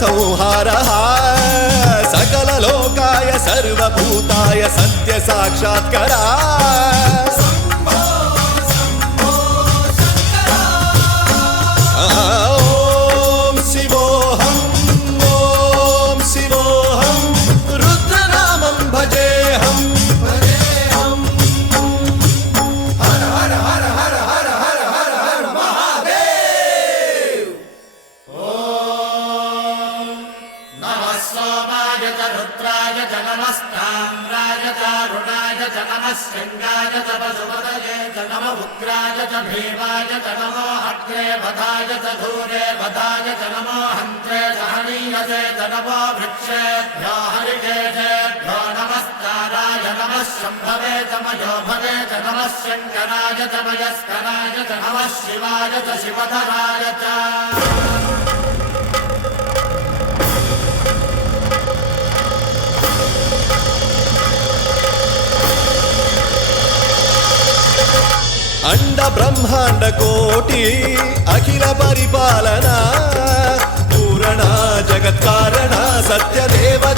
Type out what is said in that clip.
संहारः सकललोकाय सर्वभूताय सत्य साक्षात्करा ॐ शिवोऽहं रुद्रनामं भजेऽहं हर हर हर हर हर हर हर हर महादेव। नमः सोमाय च रुद्राय च नमस्ताम्राय च अरुणाय च नमः शृङ्गाय च पशुपतये च नमः उग्राय च भीमाय च नमो अग्रे वधाय च धूरे वधाय च नमो हन्त्रे च हनीयसे च नमो वृक्षेभ्यो हरिकेशेभ्यो नमस्काराय नमः शम्भवे च मयोभवे च नमः शङ्कराय च मयस्कराय च नमः शिवाय च शिवधराय च। अंड ब्रह्मांड कोटि अखिल परिपालना पूरणा जगत्कारणा सत्यदेव